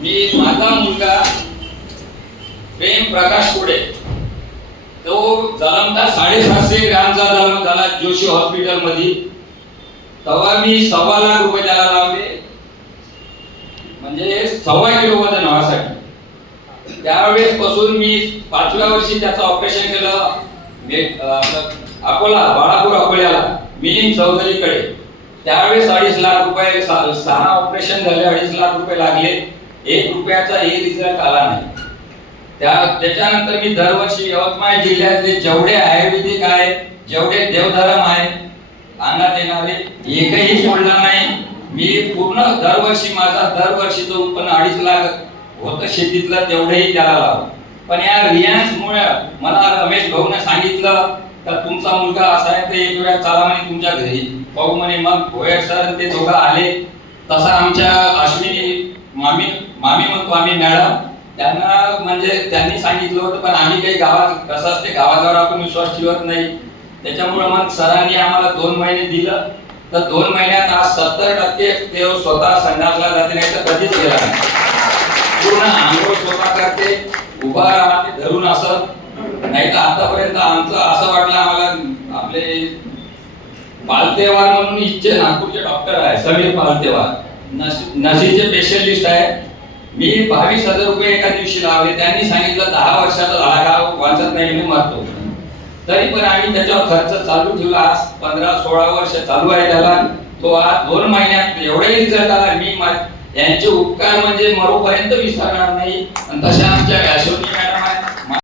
मी माझा मुलगा प्रेम प्रकाश कोडे तो जन्मता 750 ग्रामचा जन्म झाला जोशी हॉस्पिटल मध्ये। तेव्हा मी 1.25 लाख रुपये त्याला लावले, म्हणजे 1.25 किलो वजन व्हायसाठी। त्यावेळेस पासून मी 5व्या वर्षी त्याचं ऑपरेशन केलं अकोला बाळापूर अकोल्याला मिलिंद चौधरीकडे। त्यावेळेस 2.5 लाख रुपये 6 ऑपरेशन झाले, 2.5 लाख रुपये लागले, 1 रुपयाचा रिझल्ट आला नाही। त्याच्यानंतर मी दरवर्षी यवतमाळ जिल्ह्यातले जेवढे आयुर्वेदिक आहे, जेवढे देवधर्म आहे अंगात येणारे एकही सोडला नाही। मी पूर्ण दरवर्षी माझा दरवर्षीचं उत्पन्न 2.5 लाख होतं शेतीतलं, तेवढेही त्याला लावलं। पण या रियान्समुळे मला रमेश भाऊने सांगितलं तर तुमचा मुलगा असा आहे तर एक वेळा चला म्हणे तुमच्या घरी पाहू म्हणे। मग भोयर सर ते दोघं आले। तसा आमच्या अश्विनी मामी म्हणतो आम्ही मॅडम, त्यांना म्हणजे त्यांनी सांगितलं होतं, पण आम्ही काही गावात कसं असते गावावर आपण विश्वास ठेवत नाही। त्याच्यामुळे मग सरांनी आम्हाला 2 महिने दिलं, तर 2 महिन्यात आज 70% ते स्वतः संडासला जाते, नाही तर कधीच गेला नाही। पूर्ण आंघोळ स्वतः करते, उभा राहते धरून असं, नाही तर आतापर्यंत आमचं असं वाटलं आम्हाला आपले पालतेवार म्हणून इच्छे नागपूरचे डॉक्टर आहे समीर पालतेवार, नशीचे स्पेशलिस्ट आहे। मी 22,000 रुपये एका दिवशी लावले। त्यांनी सांगितलं 10 वर्षाचा झाला का वाचत नाही मी मरतो, तरी पण आम्ही त्याच्यावर खर्च चालू ठेवला। आज 15-16 वर्ष चालू आहे त्याला। तो आज 2 महिन्यात एवढे रिझल्ट आला, मी यांचे उपकार म्हणजे मरोपर्यंत विसरणार नाही। आणि तशा आमच्या